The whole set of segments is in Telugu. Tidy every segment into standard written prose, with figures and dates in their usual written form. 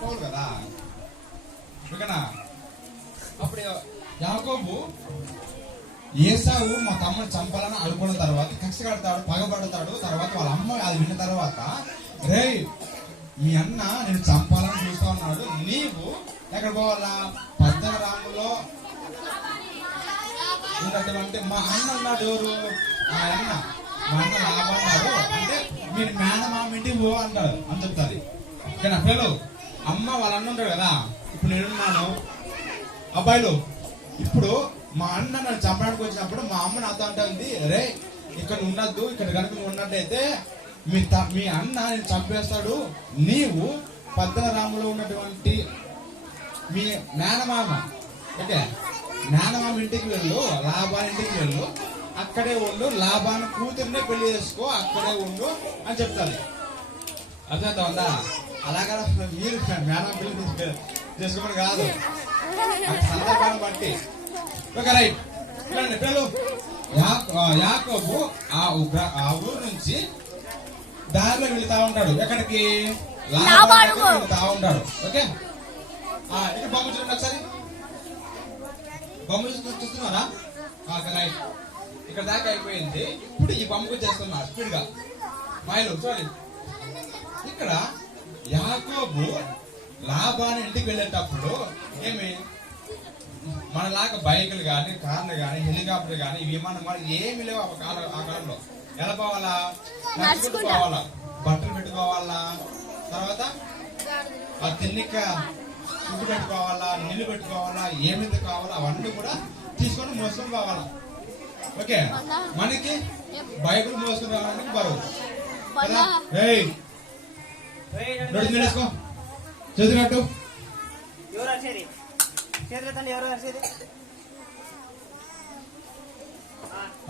పౌలు కదా, ఓకేనా? అప్పుడు యాకోబు ఏసావు మా తమ్ముని చంపాలని అనుకున్న తర్వాత కక్ష కడతాడు, పగబడతాడు. తర్వాత వాళ్ళ అమ్మ అది విన్న తర్వాత, రే మీ అన్న నేను చంపాలని చూస్తా ఉన్నాడు, నీవు ఎక్కడ పోవాలా? పద్దనరాములో ఉన్నటువంటి మా అన్న ఉన్నాడు. ఎవరు? మా అన్న లాభన్నాడు అంటే మీరు మేనమామ ఇంటికి పో అంటాడు అని చెప్తాది. ఓకేనా పిల్లలు? అమ్మ వాళ్ళ అన్న ఉంటాడు కదా. ఇప్పుడు నేనున్నాను అబ్బాయిలు, ఇప్పుడు మా అన్న నన్ను చంపడానికి వచ్చినప్పుడు మా అమ్మ నాతో అంటుంది, రే ఇక్కడ ఉండద్దు, ఇక్కడ కనుక నువ్వు ఉన్నట్టయితే మీ అన్న నేను చంపేస్తాడు, నీవు పద్దనరాములో ఉన్నటువంటి మీ మేనమామ, ఓకే మేనమామ ఇంటికి వెళ్ళు, లాభాన్ ఇంటికి వెళ్ళు, అక్కడే ఉండు, లాభాన్ కూతుర్నే పెళ్లి చేసుకో, అక్కడే ఉండు అని చెప్తాది. అర్థమవుతా ఉందా? అలాగా మీరు మేనమామ పెళ్లి చేసుకోమని కాదు, సందర్భాన్ని బట్టి. Okay right. పిల్లలు యాకోబు ఆ ఊరు నుంచి దారిలో వెళ్తా ఉంటాడు. ఎక్కడికి? వెళ్తా ఉంటాడు. ఓకే, ఇక్కడ బొమ్మ చూడండి ఒకసారి. బొమ్మ చూస్తున్నారా? రైట్. ఇక్కడ దాకా అయిపోయింది. ఇప్పుడు ఈ బొమ్మకు చేస్తున్నారు స్పీడ్ గా మాయలు చూడండి. ఇక్కడ యాకోబు లాభాన్ని ఇంటికి వెళ్ళేటప్పుడు ఏమి మనలాగా బైకులు కానీ, కార్లు కానీ, హెలికాప్టర్ కానీ, విమానం కానీ ఏమి లేవు ఆ కాలంలో. ఎలా పోవాలా? నడుచుకుంటూ పోవాలా, బట్టలు పెట్టుకోవాలా, తర్వాత ఆ తిన్నిక ఫుడ్ పెట్టుకోవాలా, నీళ్లు పెట్టుకోవాలా, ఏమిది కావాలా అవన్నీ కూడా తీసుకొని మోసుకొని పోవాలా. ఓకే, మనకి బైకులు మోసుకుని రావడానికి బరువు కదా. వేసుకో చదివినట్టు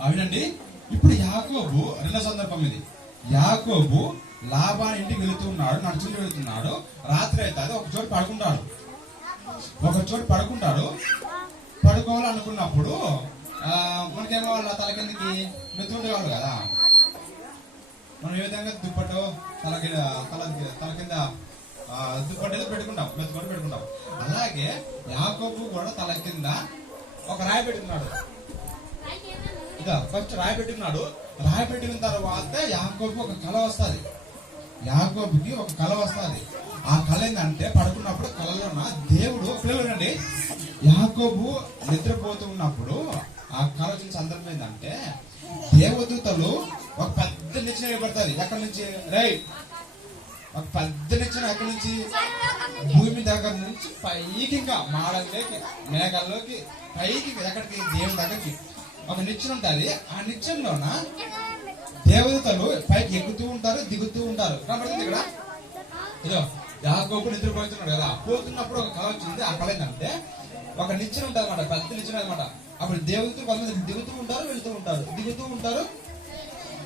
అవునండి. ఇప్పుడు యాకోబు రెండో సందర్భం ఇది. యాకోబు లాభాన్ని ఇంటికి వెళుతున్నాడు, నడుచుకుంటూ వెళుతున్నాడు. రాత్రి అయితే ఒక చోటు పడుకుంటాడు. పడుకోవాలనుకున్నప్పుడు మనకేమో వాళ్ళ తల కిందకి మెత్తుండే కావాలి కదా. మనం ఏ విధంగా దుప్పటో తల కింద దుప్పటి పెట్టుకుంటాం, మెత్తుకొని పెట్టుకుంటాం. అలాగే యాకోబు కూడా తల కింద ఒక రాయి పెట్టుకున్నాడు. ఫస్ట్ రాయి పెట్టుకున్నాడు. రాయి పెట్టిన తర్వాత యాకోబు ఒక కళ వస్తుంది. యాకోబుకి ఒక కళ వస్తుంది. ఆ కళ ఏంటంటే పడుకున్నప్పుడు కళలోన దేవుడు, పిల్లలండి, యాకోబు నిద్రపోతూ ఉన్నప్పుడు ఆ కళ వచ్చిన సందర్భం ఏంటంటే దేవదూతలు ఒక పెద్ద నిచ్చెన ఏర్పడుతుంది. ఎక్కడి నుంచి? రైట్. ఒక పెద్ద నిచ్చెన ఎక్కడి నుంచి? భూమి దగ్గర నుంచి పైకి, ఇంకా మాడల్లోకి, మేఘాల్లోకి, పైకి, ఎక్కడికి? దేవుని దగ్గరికి ఒక నిచ్చెన ఉంటుంది. ఆ నిచ్చెనలోన దేవదూతలు పైకి ఎక్కుతూ ఉంటారు, దిగుతూ ఉంటారు. కనబడుతుంది ఇక్కడ. ఇదో యాకోబు నిద్రపోతున్నాడు కదా, పోతున్నప్పుడు ఒక కళ వచ్చింది. ఆ కళ ఏంటంటే ఒక నిచ్చెన ఉంటుంది అనమాట, పెద్ద నిచ్చెన అనమాట. అప్పుడు దేవదూతలు కొంతమంది దిగుతూ ఉంటారు, వెళుతూ ఉంటారు, దిగుతూ ఉంటారు,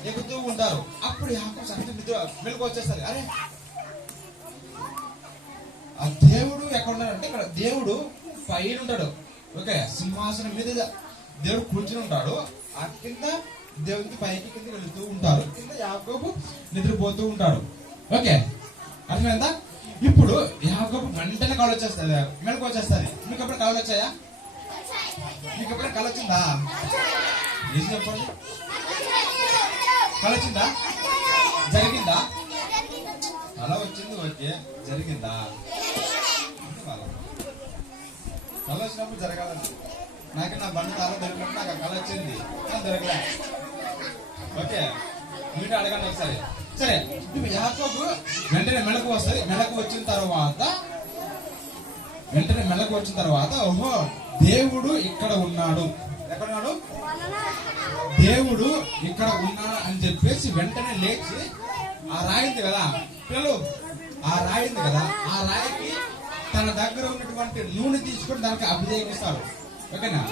ఎక్కుతూ ఉంటారు. అప్పుడు యాకోబు సంగతి మెలకు వచ్చేస్తారు. అరే ఆ దేవుడు ఎక్కడ ఉన్నాడంటే ఇక్కడ దేవుడు పైన ఉంటాడు. ఓకే, సింహాసనం మీద దేవుడు కూర్చుని ఉంటాడు. ఆ కింద దేవుడికి పైకి కింద వెళుతూ ఉంటారు. కింద యాకోబు నిద్రపోతూ ఉంటాడు. ఓకే, అర్థమైందా? ఇప్పుడు యాకోబు వెంటనే కళ వచ్చేస్తుంది, మెలకు వచ్చేస్తుంది. మీకు ఎప్పుడు కళలు వచ్చాయా? మీకు ఎప్పుడైనా కళ వచ్చిందా? ఏం చెప్పండి. కళ వచ్చిందా? జరిగిందా? కళ వచ్చింది, ఓకే. జరిగిందా? కళ వచ్చినప్పుడు జరగాలని. నాకు నా బండి తాళ దొరికినప్పుడు నాకు ఆ కళ వచ్చింది, దొరకలే. ఓకే, మీరు అడగండి ఒకసారి. సరే, ఇప్పుడు యాకోబు వెంటనే మెలకు వస్తుంది. మెలకు వచ్చిన తర్వాత ఓహో దేవుడు ఇక్కడ ఉన్నాడు. ఎక్కడున్నాడు? దేవుడు ఇక్కడ ఉన్నాడు అని చెప్పేసి వెంటనే లేచి ఆ రాయింది కదా పిల్లలు, ఆ రాయికి తన దగ్గర ఉన్నటువంటి నూనె తీసుకొని దానికి అభిషేకిస్తాడు. ఓకేనా?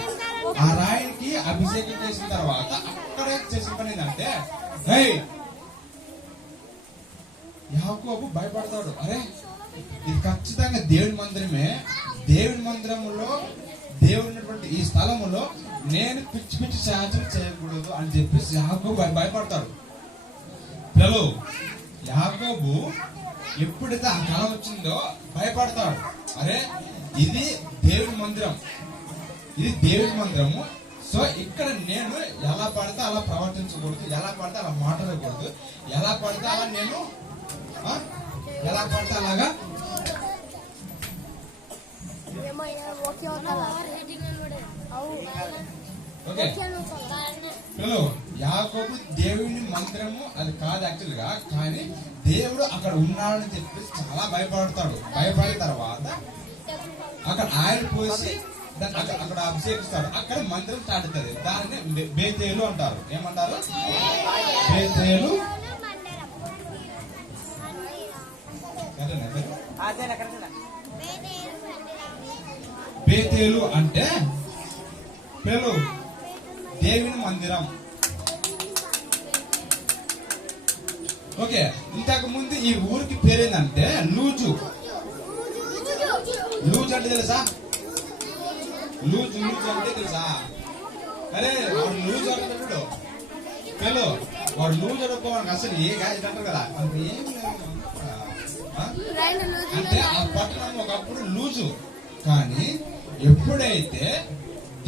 ఆ రాయికి అభిషేకం చేసిన తర్వాత అక్కడే చేసిన పని ఏంటంటే యాకోబు భయపడతాడు. అరే ఇది ఖచ్చితంగా దేవుని మందిరమే, దేవుని మందిరములో దేవుడు ఉన్నటువంటి ఈ స్థలములో నేను పిచ్చి శాంతం చేయకూడదు అని చెప్పేసి యాకోబు భయపడతాడు. పిల్లలు, యాకోబు ఎప్పుడైతే ఆ కళ వచ్చిందో భయపడతాడు. అరే ఇది దేవుడి మందిరం, ఇది దేవుడి మందిరము. సో ఇక్కడ నేను ఎలా పడితే అలా ప్రవర్తించకూడదు, ఎలా పడితే అలా మాట్లాడకూడదు, ఎలా పడితే అలా నేను ఎలా పడితే అలాగా. ఓకే పిల్లలు, యాకోబు దేవుని మందిరము అది కాదు యాక్చువల్ గా, కానీ దేవుడు అక్కడ ఉన్నాడని చెప్పేసి చాలా భయపడతాడు. భయపడిన తర్వాత అక్కడ ఆయిల్ పోసి అక్కడ అభిషేకిస్తాడు. అక్కడ మందిరం స్టార్ట్ అవుతుంది. దానిని బేతేలు అంటారు. ఏమంటారు? బేతేలు. బేతేలు అంటే పిల్లలు దేవుని మందిరం. ఓకే, ఇంతకు ముందు ఈ ఊరికి పేరేందంటే లూజు. లూజ్ అంటే తెలుసా? లూజ్ అంటే తెలుసా? అరే వాడు లూజ్ అంటాడు పిల్లలు, వాడు లూజ్ అనుకోవడానికి అసలు ఏ గాయ అంటారు కదా, అంత ఏం అంటే ఆ పట్టణం ఒకప్పుడు లూజు. కానీ ఎప్పుడైతే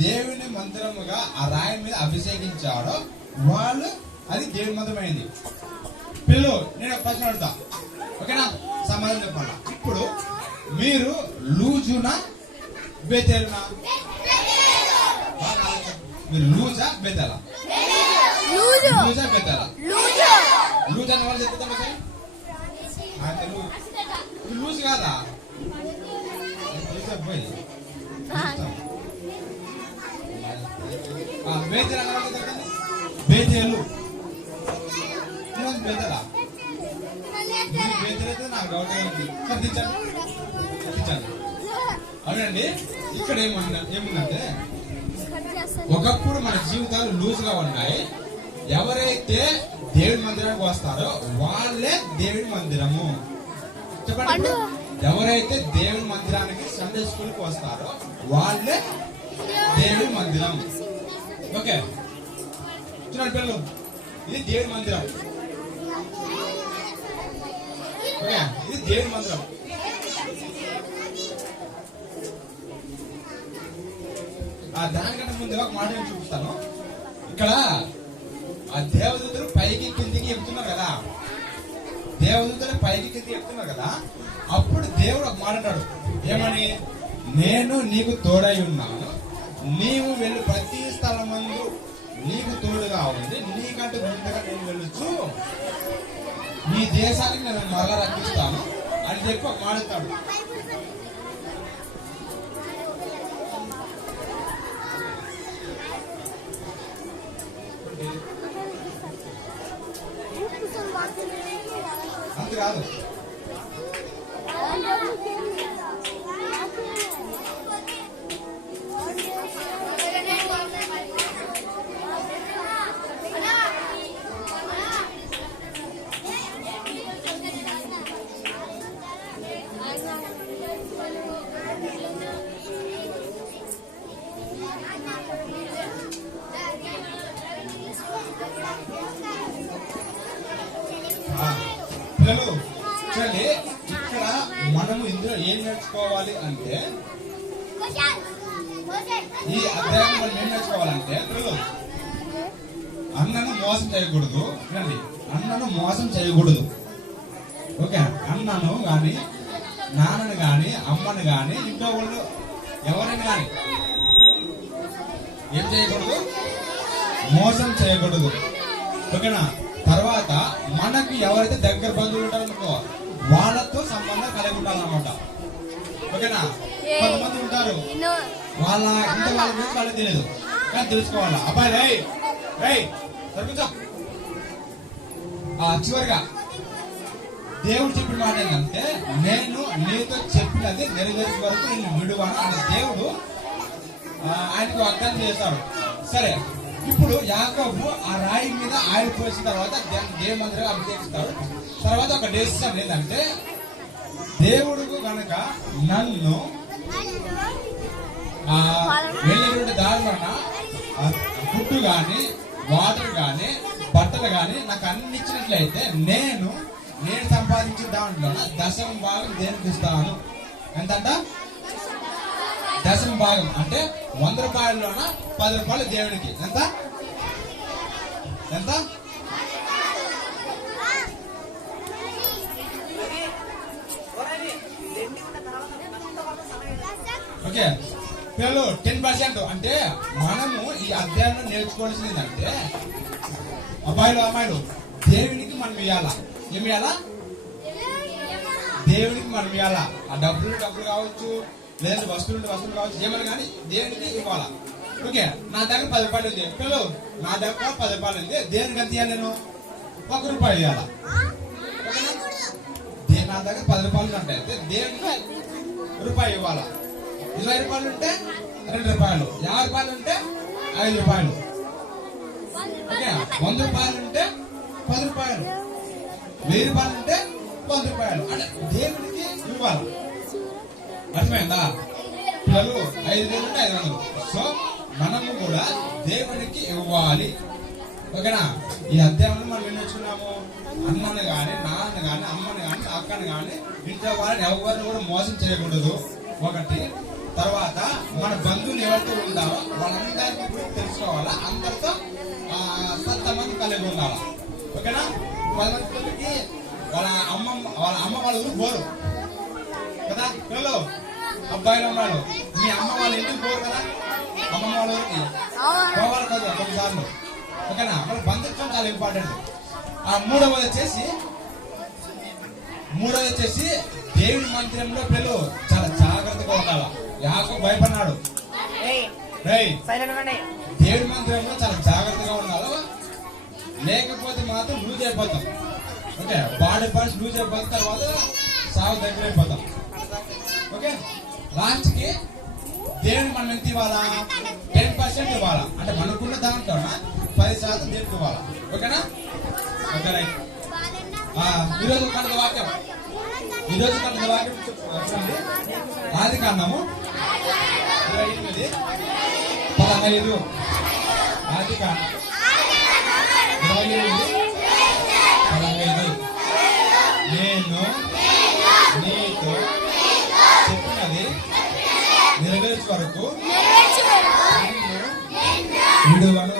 దేవుని మందిరముగా ఆ రాయి మీద అభిషేకించాడో వాళ్ళు అది దేవుని మందిరం అయింది. పిల్లలు నేను ఒక ప్రశ్న అడుగుతా, ఓకేనా? సమాధానం చెప్పాలా? ఇప్పుడు మీరు లూజునా బేతేలునా? మీరు లూజా బేతేలా? లూజా బేతేలా? లూజ్ అన్న వాళ్ళు చెప్తాం సార్, లూజ్ కాదా? పోయి బేతేలు అన్న వాళ్ళు చెప్పండి. బేతేలు బేతేలా? బేతేలు అయితే నాకు డౌట్ అయింది. అవునండి, ఇక్కడ ఏముందంటే ఒకప్పుడు మన జీవితాలు లూజ్ గా ఉన్నాయి. ఎవరైతే దేవుడి మందిరానికి వస్తారో వాళ్ళే దేవుడి మందిరము. చెప్పండి, ఎవరైతే దేవుడి మందిరానికి సండే స్కూల్ కి వస్తారో వాళ్ళే దేవుడి మందిరం. ఓకే చూడండి పిల్లలు, ఇది దేవుడి మందిరం. ఓకే, ఇది దేవుడి మందిరం. దానికంటే ముందు ఒక మాట నేను చూపిస్తాను. ఇక్కడ ఆ దేవదూతలు పైకి కిందికి ఎక్కుతున్నారు కదా, దేవదూతలు పైకి కిందికి ఎక్కుతున్నారు కదా, అప్పుడు దేవుడు ఒక మాట అంటాడు. ఏమని? నేను నీకు తోడై ఉన్నాను, నీవు వెళ్ళి ప్రతి స్థలమందు నీకు తోడుగా ఉంది, నీకంటే ముందుగా నేను వెళ్ళొచ్చు, నీ దేశానికి నేను మరలా రక్షిస్తాను అని చెప్పి ఒక మాట్లాడతాడు. అంత కాదు, పిల్లలు చూడండి, ఇక్కడ మనము ఇందులో ఏం నేర్చుకోవాలి అంటే, ఈ అధ్యాయం మనం ఏం నేర్చుకోవాలంటే, పిల్లలు అన్నను మోసం చేయకూడదు. చూడండి, అన్నను మోసం చేయకూడదు. ఓకే, అన్నను గాని నాన్నను గాని అమ్మను గాని ఇంట్లో వాళ్ళు ఎవరైనా గాని ఏం చేయకూడదు? మోసం చేయకూడదు. ఓకేనా? తర్వాత మనకు ఎవరైతే దగ్గర బంధువులు ఉంటారనుకో వాళ్ళతో సంబంధం కలిగి ఉండాలన్నమాట. ఓకేనా? కొంతమంది ఉంటారు వాళ్ళ ఇంత వాళ్ళ గురించి వాళ్ళకి తెలియదు, కానీ తెలుసుకోవాలా. అబ్బాయి రై రై సరిపించా. చివరిగా దేవుడు చెప్పిన మాట ఏంటంటే, నేను నీతో చెప్పినది నెరవేర్చే వరకు నేను విడువాను అని దేవుడు ఆయనకు వాగ్దానం చేస్తాడు. సరే, ఇప్పుడు యాకోబు ఆ రాయి మీద ఆయిల్ పోసిన తర్వాత దేవుని మందిరం అభిషేకిస్తాడు. తర్వాత ఒక డెసిషన్ ఏంటంటే, దేవుడు కనుక నన్ను వెళ్ళేటువంటి దారిలోన ఫుడ్ గాని వాటర్ గాని బట్టలు గాని నాకు అన్ని ఇచ్చినట్లయితే నేను నేను సంపాదించిన దాంట్లో దశమ భాగం దేనికి ఇస్తాను. ఎంతంట? దశమ భాగం అంటే 100 రూపాయల్లోన 10 రూపాయలు దేవునికి. ఎంత ఎంత? ఓకే పిల్లలు 10%. అంటే మనము ఈ అధ్యాయంలో నేర్చుకోవాల్సింది ఏంటంటే అబ్బాయిలు అమ్మాయిలు దేవునికి మనం ఇవ్వాలా. ఏమి ఇవ్వాలా? దేవునికి మనం ఇవ్వాలా. ఆ డబ్బులు కావచ్చు, లేదంటే వస్తువులు కావచ్చు, ఏమైనా కానీ దేవునికి ఇవ్వాలా. ఓకే నా దగ్గర 10 రూపాయలు ఉంది పిల్లలు, నా దగ్గర 10 రూపాయలు ఉంది. దేవునికి ఎంత ఇవ్వాలి? నేను 1 రూపాయి ఇవ్వాలా. నా దగ్గర 10 రూపాయలు ఉంటాయి, దేవునికి రూపాయి ఇవ్వాలా. 20 రూపాయలు ఉంటే 2 రూపాయలు, 50 రూపాయలు ఉంటే 5 రూపాయలు, ఓకే 100 రూపాయలు ఉంటే 10 రూపాయలు, 1000 రూపాయలు ఉంటే 100 రూపాయలు. అంటే దేవునికి ఇవ్వాలి. అర్థమైందా పిల్లలు? 5,000 ఉంటే 500. సో మనము కూడా దేవునికి ఇవ్వాలి. ఓకేనా? ఈ అధ్యాయంలో మనం ఏం నేర్చుకున్నాము? అన్నను గాని, నాన్నను గాని, అమ్మని గాని, అక్కని గాని, ఇంట్లో వాళ్ళని ఎవరిని కూడా మోసం చేయకూడదు. ఒకటి. తర్వాత మన బంధువులు ఎవరితో ఉండాలో వాళ్ళందరికీ కూడా తెలుసుకోవాలా. అందరితో సంబంధం కలిగి ఉండాలా. ఓకేనా? 10 మందికి వాళ్ళ అమ్మ వాళ్ళ ఊరు పోరు కదా పిల్లలు. అబ్బాయిలు అమ్మాయిలు మీ అమ్మ వాళ్ళ ఇంటికి పోరు కదా, అమ్మమ్మ వాళ్ళ ఊరికి పోవాలి కదా కొన్నిసార్లు. ఓకేనా? మన బంధుత్వం చాలా ఇంపార్టెంట్. మూడవది వచ్చేసి దేవుని మందిరంలో పిల్లలు చాలా జాగ్రత్తగా ఉండాలి. యాకోబు భయపడినాడు. దేవుడి మందిరంలో చాలా జాగ్రత్తగా ఉండాలి, లేకపోతే మాత్రం లూజ్ అయిపోతాం. ఓకే బాడీ పార్ట్స్ లూజ్ అయిపోతాం, తర్వాత సాగు దగ్గర అయిపోతాం. ఓకే లాస్ట్ కి దేవుని మనం ఎంత ఇవ్వాలా? 10% ఇవ్వాలా. అంటే మనకున్న దాంట్లో 10% దేవునికి ఇవ్వాలా. ఓకేనా? Okay right. ఈరోజు కన్నడ వాక్యం చూడండి. ఆదికాండము 28:15. ఆదికాండం 28:15. నేను నీతో చెప్పినది నెరవేర్చే వరకు విడువను